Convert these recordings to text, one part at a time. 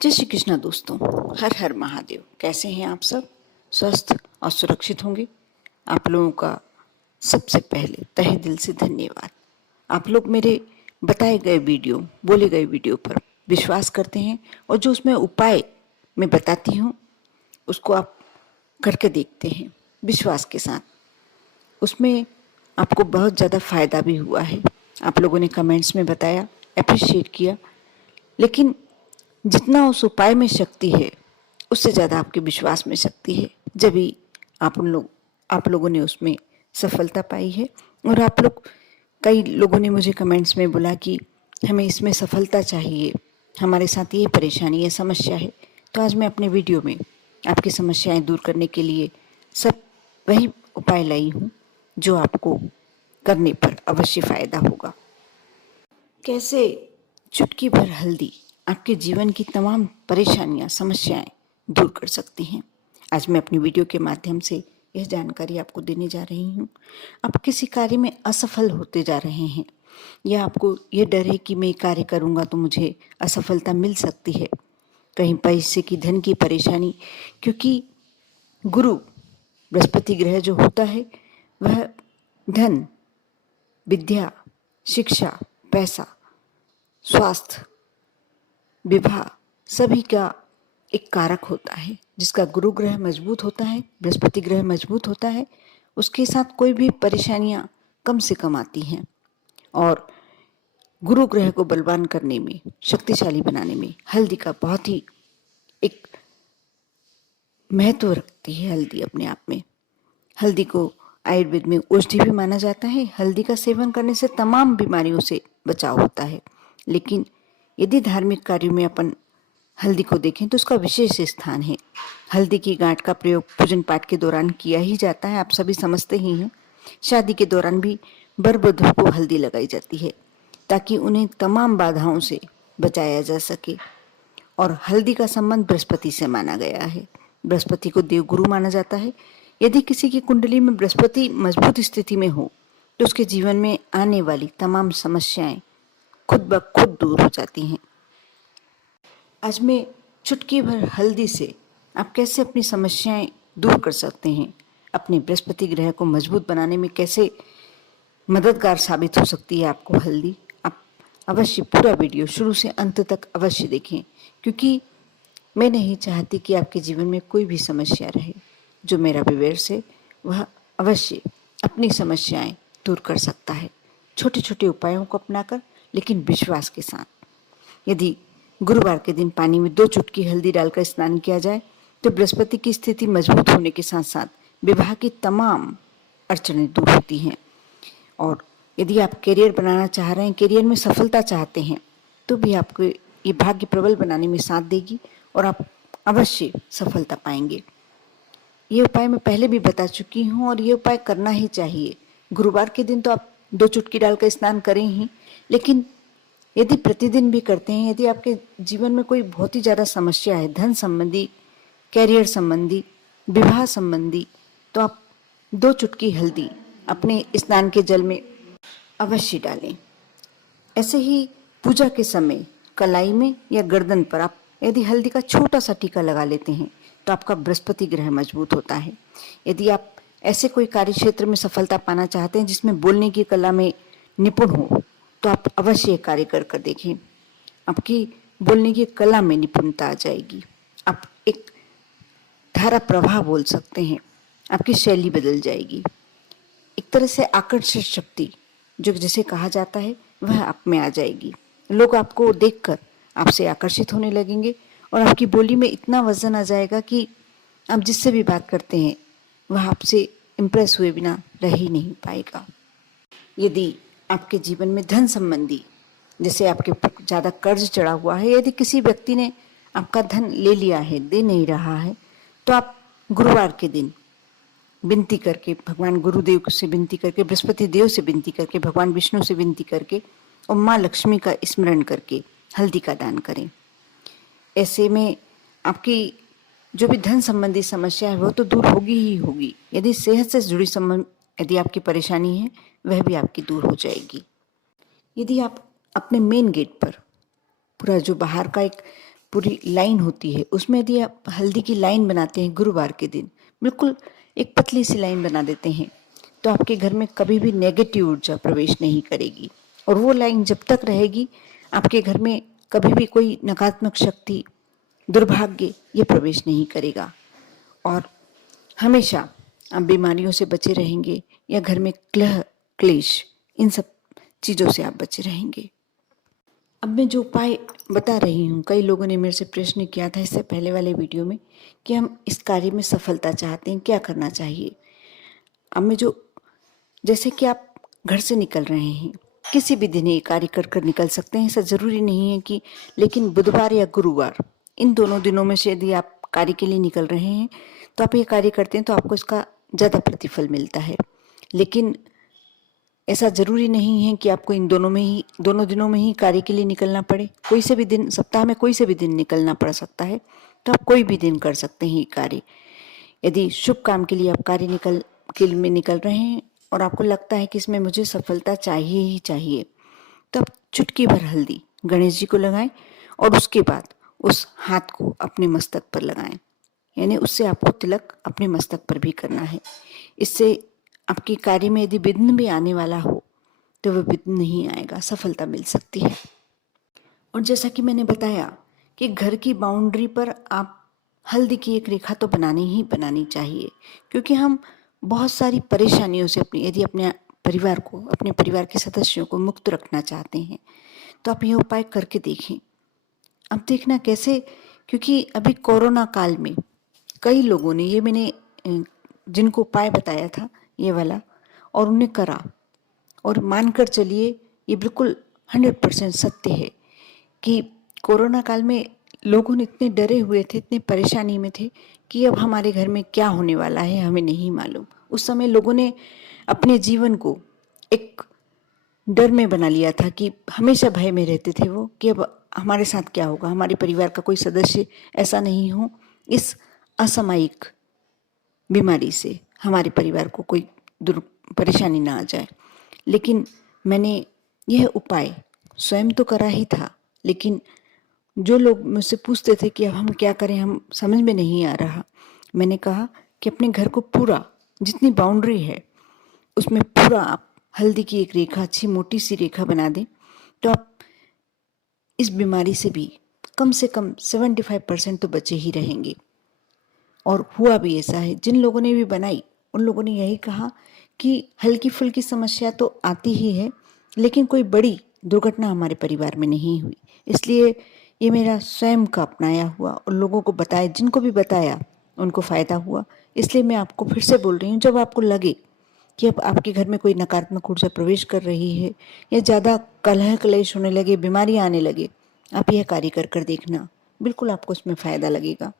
जय श्री कृष्णा दोस्तों। हर हर महादेव। कैसे हैं आप सब? स्वस्थ और सुरक्षित होंगे। आप लोगों का सबसे पहले तहे दिल से धन्यवाद। आप लोग मेरे बताए गए वीडियो, बोले गए वीडियो पर विश्वास करते हैं और जो उसमें उपाय मैं बताती हूँ उसको आप करके देखते हैं विश्वास के साथ। उसमें आपको बहुत ज़्यादा फायदा भी हुआ है। आप लोगों ने कमेंट्स में बताया, अप्रिशिएट किया। लेकिन जितना उस उपाय में शक्ति है उससे ज़्यादा आपके विश्वास में शक्ति है। जब भी आप लोगों ने उसमें सफलता पाई है। और आप लोग, कई लोगों ने मुझे कमेंट्स में बोला कि हमें इसमें सफलता चाहिए, हमारे साथ ये परेशानी है, समस्या है। तो आज मैं अपने वीडियो में आपकी समस्याएं दूर करने के लिए सब वही उपाय लाई हूँ जो आपको करने पर अवश्य फायदा होगा। कैसे चुटकी भर हल्दी आपके जीवन की तमाम परेशानियां, समस्याएं दूर कर सकती हैं। आज मैं अपनी वीडियो के माध्यम से यह जानकारी आपको देने जा रही हूँ। आप किसी कार्य में असफल होते जा रहे हैं या आपको यह डर है कि मैं कार्य करूँगा तो मुझे असफलता मिल सकती है, कहीं पैसे की, धन की परेशानी, क्योंकि गुरु बृहस्पति ग्रह जो होता है वह धन, विद्या, शिक्षा, पैसा, स्वास्थ्य, विवाह सभी का एक कारक होता है। जिसका गुरु ग्रह मजबूत होता है, बृहस्पति ग्रह मजबूत होता है, उसके साथ कोई भी परेशानियां कम से कम आती हैं। और गुरु ग्रह को बलवान करने में, शक्तिशाली बनाने में हल्दी का बहुत ही एक महत्व रखती है। हल्दी अपने आप में, हल्दी को आयुर्वेद में औषधि भी माना जाता है। हल्दी का सेवन करने से तमाम बीमारियों से बचाव होता है। लेकिन यदि धार्मिक कार्यों में अपन हल्दी को देखें तो उसका विशेष स्थान है। हल्दी की गांठ का प्रयोग पूजन पाठ के दौरान किया ही जाता है, आप सभी समझते ही हैं। शादी के दौरान भी वर वधू को हल्दी लगाई जाती है ताकि उन्हें तमाम बाधाओं से बचाया जा सके। और हल्दी का संबंध बृहस्पति से माना गया है। बृहस्पति को देवगुरु माना जाता है। यदि किसी की कुंडली में बृहस्पति मजबूत स्थिति में हो तो उसके जीवन में आने वाली तमाम समस्याएं खुद ब खुद दूर हो जाती हैं। आज मैं चुटकी भर हल्दी से आप कैसे अपनी समस्याएं दूर कर सकते हैं, अपने बृहस्पति ग्रह को मजबूत बनाने में कैसे मददगार साबित हो सकती है आपको हल्दी। आप अवश्य पूरा वीडियो शुरू से अंत तक अवश्य देखें, क्योंकि मैं नहीं चाहती कि आपके जीवन में कोई भी समस्या रहे। जो मेरा व्यूअर्स है वह अवश्य अपनी समस्याएं दूर कर सकता है, छोटे छोटे उपायों को अपनाकर, लेकिन विश्वास के साथ। यदि गुरुवार के दिन पानी में 2 चुटकी हल्दी डालकर स्नान किया जाए तो बृहस्पति की स्थिति मजबूत होने के साथ साथ विवाह की तमाम अड़चनें दूर होती हैं। और यदि आप करियर बनाना चाह रहे हैं, करियर में सफलता चाहते हैं, तो भी आपको ये भाग्य प्रबल बनाने में साथ देगी और आप अवश्य सफलता पाएंगे। ये उपाय मैं पहले भी बता चुकी हूँ और ये उपाय करना ही चाहिए। गुरुवार के दिन तो आप 2 चुटकी डालकर स्नान करें ही, लेकिन यदि प्रतिदिन भी करते हैं, यदि आपके जीवन में कोई बहुत ही ज़्यादा समस्या है, धन संबंधी, कैरियर संबंधी, विवाह संबंधी, तो आप 2 चुटकी हल्दी अपने स्नान के जल में अवश्य डालें। ऐसे ही पूजा के समय कलाई में या गर्दन पर आप यदि हल्दी का छोटा सा टीका लगा लेते हैं तो आपका बृहस्पति ग्रह मजबूत होता है। यदि आप ऐसे कोई कार्य क्षेत्र में सफलता पाना चाहते हैं जिसमें बोलने की कला में निपुण हो, तो आप अवश्य कार्य कर देखें। आपकी बोलने की कला में निपुणता आ जाएगी। आप एक धारा प्रवाह बोल सकते हैं, आपकी शैली बदल जाएगी। एक तरह से आकर्षक शक्ति जो जिसे कहा जाता है वह आप में आ जाएगी। लोग आपको देखकर आपसे आकर्षित होने लगेंगे और आपकी बोली में इतना वजन आ जाएगा कि आप जिससे भी बात करते हैं वह आपसे इम्प्रेस हुए बिना रह ही नहीं पाएगा। यदि आपके जीवन में धन संबंधी, जैसे आपके ऊपर ज़्यादा कर्ज चढ़ा हुआ है, यदि किसी व्यक्ति ने आपका धन ले लिया है, दे नहीं रहा है, तो आप गुरुवार के दिन विनती करके, भगवान गुरुदेव से विनती करके, बृहस्पति देव से विनती करके, भगवान विष्णु से विनती करके और माँ लक्ष्मी का स्मरण करके हल्दी का दान करें। ऐसे में आपकी जो भी धन संबंधी समस्या है वह तो दूर होगी ही होगी। यदि सेहत से जुड़ी यदि आपकी परेशानी है वह भी आपकी दूर हो जाएगी। यदि आप अपने मेन गेट पर पूरा जो बाहर का एक पूरी लाइन होती है, उसमें यदि आप हल्दी की लाइन बनाते हैं गुरुवार के दिन, बिल्कुल एक पतली सी लाइन बना देते हैं, तो आपके घर में कभी भी नेगेटिव ऊर्जा प्रवेश नहीं करेगी। और वो लाइन जब तक रहेगी, आपके घर में कभी भी कोई नकारात्मक शक्ति, दुर्भाग्य ये प्रवेश नहीं करेगा और हमेशा आप बीमारियों से बचे रहेंगे या घर में कलह क्लेश इन सब चीज़ों से आप बचे रहेंगे। अब मैं जो उपाय बता रही हूँ, कई लोगों ने मेरे से प्रश्न किया था इससे पहले वाले वीडियो में कि हम इस कार्य में सफलता चाहते हैं, क्या करना चाहिए। अब मैं जो, जैसे कि आप घर से निकल रहे हैं, किसी भी दिन ये कार्य कर कर निकल सकते हैं, ऐसा ज़रूरी नहीं है कि, लेकिन बुधवार या गुरुवार इन दोनों दिनों में से यदि आप कार्य के लिए निकल रहे हैं तो आप ये कार्य करते हैं तो आपको इसका ज़्यादा प्रतिफल मिलता है। लेकिन ऐसा ज़रूरी नहीं है कि आपको इन दोनों दिनों में ही कार्य के लिए निकलना पड़े। कोई से भी दिन, सप्ताह में कोई से भी दिन निकलना पड़ सकता है, तो आप कोई भी दिन कर सकते हैं ये कार्य। यदि शुभ काम के लिए आप निकल रहे हैं और आपको लगता है कि इसमें मुझे सफलता चाहिए ही चाहिए, तो आप चुटकी भर हल्दी गणेश जी को लगाएं और उसके बाद उस हाथ को अपने मस्तक पर लगाएं, यानी उससे आपको तिलक अपने मस्तक पर भी करना है। इससे आपके कार्य में यदि विघ्न भी आने वाला हो तो वह विघ्न नहीं आएगा, सफलता मिल सकती है। और जैसा कि मैंने बताया कि घर की बाउंड्री पर आप हल्दी की एक रेखा तो बनानी ही बनानी चाहिए, क्योंकि हम बहुत सारी परेशानियों से यदि अपने परिवार के सदस्यों को मुक्त रखना चाहते हैं तो आप यह उपाय करके देखें। अब देखना कैसे, क्योंकि अभी कोरोना काल में कई लोगों ने ये मैंने जिनको उपाय बताया था ये वाला, और उन्हें करा, और मानकर चलिए ये बिल्कुल 100% सत्य है कि कोरोना काल में लोगों ने इतने डरे हुए थे, इतने परेशानी में थे कि अब हमारे घर में क्या होने वाला है हमें नहीं मालूम। उस समय लोगों ने अपने जीवन को एक डर में बना लिया था कि हमेशा भय में रहते थे वो कि अब हमारे साथ क्या होगा, हमारे परिवार का कोई सदस्य ऐसा नहीं हो इस असामयिक बीमारी से हमारे परिवार को कोई परेशानी ना आ जाए। लेकिन मैंने यह उपाय स्वयं तो करा ही था, लेकिन जो लोग मुझसे पूछते थे कि अब हम क्या करें, हम समझ में नहीं आ रहा, मैंने कहा कि अपने घर को पूरा, जितनी बाउंड्री है उसमें पूरा आप हल्दी की एक रेखा, अच्छी मोटी सी रेखा बना दें, तो आप इस बीमारी से भी कम से कम 75% तो बचे ही रहेंगे। और हुआ भी ऐसा है, जिन लोगों ने भी बनाई उन लोगों ने यही कहा कि हल्की फुल्की समस्या तो आती ही है, लेकिन कोई बड़ी दुर्घटना हमारे परिवार में नहीं हुई। इसलिए ये मेरा स्वयं का अपनाया हुआ और लोगों को बताया, जिनको भी बताया उनको फ़ायदा हुआ। इसलिए मैं आपको फिर से बोल रही हूँ, जब आपको लगे कि अब आपके घर में कोई नकारात्मक ऊर्जा प्रवेश कर रही है या ज़्यादा कलह क्लेश होने लगे, बीमारियाँ आने लगे, आप यह कार्य कर कर देखना, बिल्कुल आपको उसमें फ़ायदा लगेगा।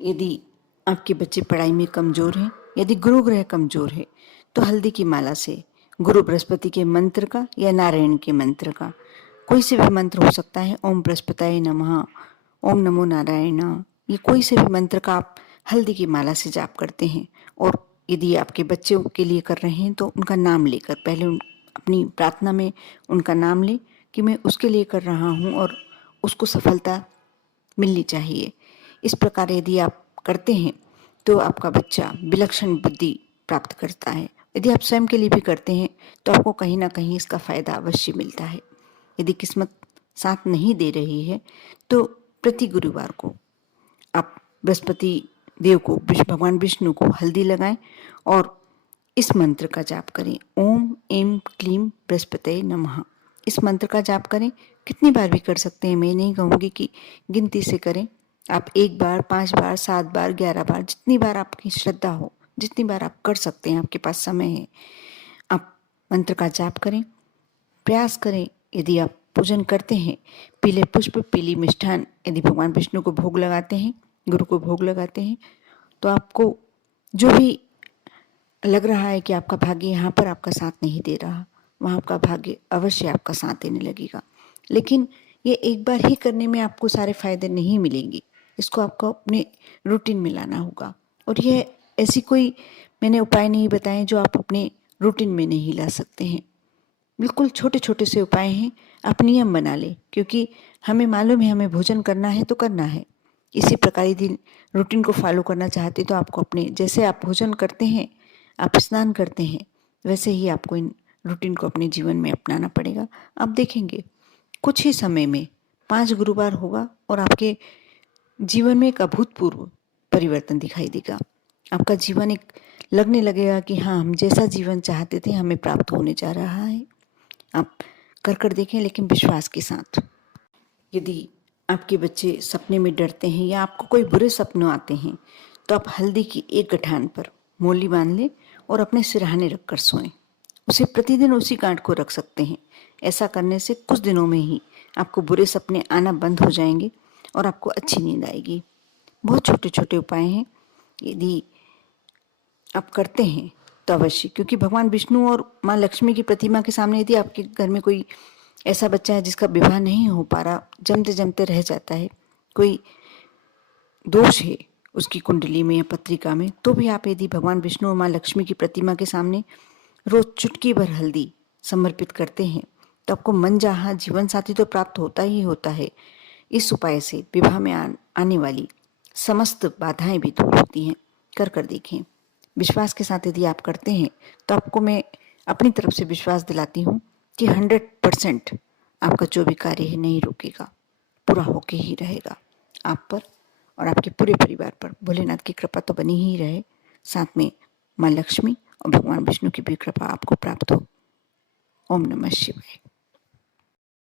यदि आपके बच्चे पढ़ाई में कमज़ोर हैं, यदि गुरु ग्रह कमज़ोर है, तो हल्दी की माला से गुरु बृहस्पति के मंत्र का या नारायण के मंत्र का कोई से भी मंत्र हो सकता है, ओम बृहस्पताय नमः, ओम नमो नारायण, ये कोई से भी मंत्र का आप हल्दी की माला से जाप करते हैं। और यदि आपके बच्चों के लिए कर रहे हैं तो उनका नाम लेकर पहले अपनी प्रार्थना में उनका नाम लें कि मैं उसके लिए कर रहा हूँ और उसको सफलता मिलनी चाहिए। इस प्रकार यदि आप करते हैं तो आपका बच्चा विलक्षण बुद्धि प्राप्त करता है। यदि आप स्वयं के लिए भी करते हैं तो आपको कहीं ना कहीं इसका फ़ायदा अवश्य मिलता है। यदि किस्मत साथ नहीं दे रही है तो प्रति गुरुवार को आप बृहस्पति देव को, भगवान विष्णु को हल्दी लगाएं और इस मंत्र का जाप करें, ओम एम क्लीम बृहस्पतये नमः। इस मंत्र का जाप करें, कितनी बार भी कर सकते हैं, मैं नहीं कहूँगी कि गिनती से करें। आप 1 बार, 5 बार, 7 बार, 11 बार, जितनी बार आपकी श्रद्धा हो, जितनी बार आप कर सकते हैं, आपके पास समय है, आप मंत्र का जाप करें। प्रयास करें, यदि आप पूजन करते हैं, पीले पुष्प, पीली मिष्ठान यदि भगवान विष्णु को भोग लगाते हैं, गुरु को भोग लगाते हैं, तो आपको जो भी लग रहा है कि आपका भाग्य यहाँ पर आपका साथ नहीं दे रहा, वहाँ आपका भाग्य अवश्य आपका साथ देने लगेगा। लेकिन ये एक बार ही करने में आपको सारे फायदे नहीं मिलेंगे, इसको आपको अपने रूटीन में लाना होगा। और यह ऐसी कोई मैंने उपाय नहीं बताए जो आप अपने रूटीन में नहीं ला सकते हैं। बिल्कुल छोटे छोटे से उपाय हैं, आप नियम बना लें, क्योंकि हमें मालूम है हमें भोजन करना है तो करना है। इसी प्रकार यदि रूटीन को फॉलो करना चाहते तो आपको अपने जैसे आप भोजन करते हैं, आप स्नान करते हैं, वैसे ही आपको इन रूटीन को अपने जीवन में अपनाना पड़ेगा। आप देखेंगे कुछ ही समय में 5 गुरुवार होगा और आपके जीवन में एक अभूतपूर्व परिवर्तन दिखाई देगा। आपका जीवन एक लगने लगेगा कि हाँ, हम जैसा जीवन चाहते थे हमें प्राप्त होने जा रहा है। आप कर देखें, लेकिन विश्वास के साथ। यदि आपके बच्चे सपने में डरते हैं या आपको कोई बुरे सपने आते हैं तो आप हल्दी की एक गठान पर मोली बांध लें और अपने सिरहाने रखकर सोएं। उसे प्रतिदिन उसी गांठ को रख सकते हैं। ऐसा करने से कुछ दिनों में ही आपको बुरे सपने आना बंद हो जाएंगे और आपको अच्छी नींद आएगी। बहुत छोटे छोटे उपाय हैं, यदि आप करते हैं तो अवश्य, क्योंकि भगवान विष्णु और माँ लक्ष्मी की प्रतिमा के सामने यदि आपके घर में कोई ऐसा बच्चा है जिसका विवाह नहीं हो पा रहा, जमते जमते रह जाता है, कोई दोष है उसकी कुंडली में या पत्रिका में, तो भी आप यदि भगवान विष्णु और माँ लक्ष्मी की प्रतिमा के सामने रोज चुटकी भर हल्दी समर्पित करते हैं तो आपको मनचाहा जीवन साथी तो प्राप्त होता ही होता है। इस उपाय से विवाह में आने वाली समस्त बाधाएं भी दूर होती हैं। कर देखें। विश्वास के साथ यदि आप करते हैं तो आपको मैं अपनी तरफ से विश्वास दिलाती हूँ कि 100% आपका जो भी कार्य है नहीं रुकेगा, पूरा होके ही रहेगा। आप पर और आपके पूरे परिवार पर भोलेनाथ की कृपा तो बनी ही रहे, साथ में माँ लक्ष्मी और भगवान विष्णु की भी कृपा आपको प्राप्त हो। ओम नमः शिवाय।